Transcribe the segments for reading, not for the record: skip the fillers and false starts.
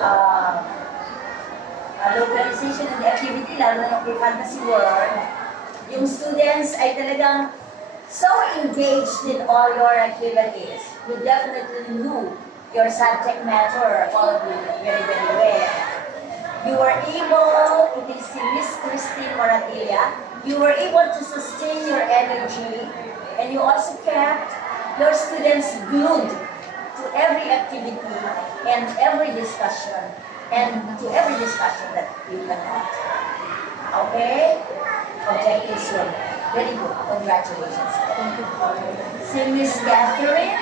uh, localization and the activity, lalo na yung fantasy world, yung students ay talagang so engaged in all your activities. You definitely knew your subject matter, all of you, very, very well. You were able, it is si Miss Christine Moratilla, you were able to sustain your energy, and you also kept your students glued to every activity and every discussion, that you conduct. Okay? Objectives yun. Very good. Congratulations. Si Miss Catherine,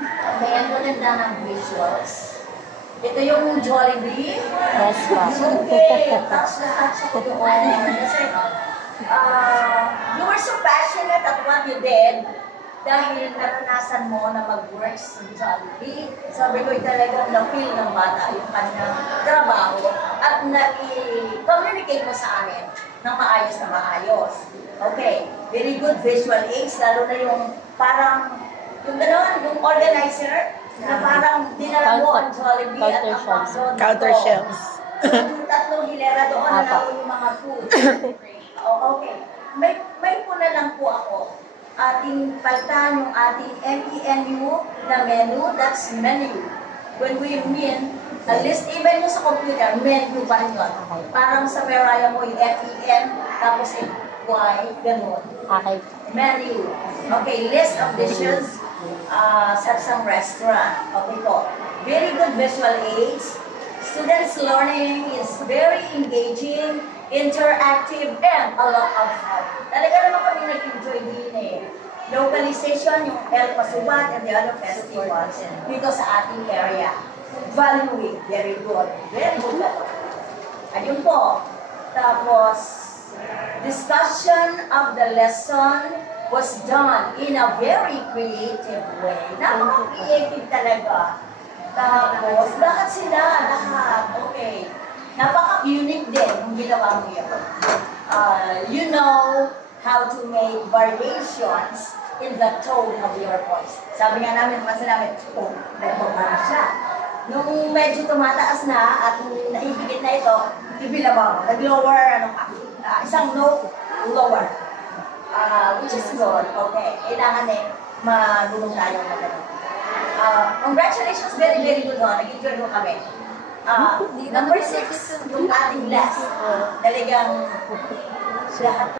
okay, ang maganda ng visuals. Ito yung Jollibee. Yes, ma'am. Okay, touch na touch ako doon. Kasi, you were so passionate at what you did dahil naranasan mo na mag-work sa Jollibee. Sabi ko talagang na-feel ng bata yung kanyang trabaho at na-communicate mo sa amin ng maayos na maayos. Okay, very good visual aids, lalo na yung parang, yung gano'n, yung organizer, na parang dinala mo ang Jollibee at ang paso. Counter shelves. Yung tatlong hilera doon na lalo yung mga food. Oh, okay. May puna lang po ako. Ating palitan yung ating MENU na menu, that's menu. When we mean, a list, even yung sa computer, menu pa rin yun. Parang sa Meraya mo yung MEN, tapos Y, ganun. Okay. Menu. Okay, list of dishes sa isang restaurant. Okay po. Very good visual aids. Students' learning is very engaging, interactive, and a lot of fun. Talaga naman kami nag-enjoy din eh. Localization, yung El Pasubat and the other festivals dito sa ating area. Valuing, very good. Very good. Ayun po. Tapos, discussion of the lesson was done in a very creative way. Napaka-creative talaga. Tapos, lahat sila, lahat. Okay. Napaka-unique din yung ginawa mo yun. You know how to make variations in the tone of your voice. Sabi nga namin, mas namin, oh, nagpapara siya. Nung medyo tumataas na at naibigit na ito, bibilabang, nag-lower, isang note, lower. Which is good. Okay. Kailangan marunong tayo na gano'n. Congratulations, very, very good. Nag-enjoy mo kami. Number 6, yung ating last. Talagang lahat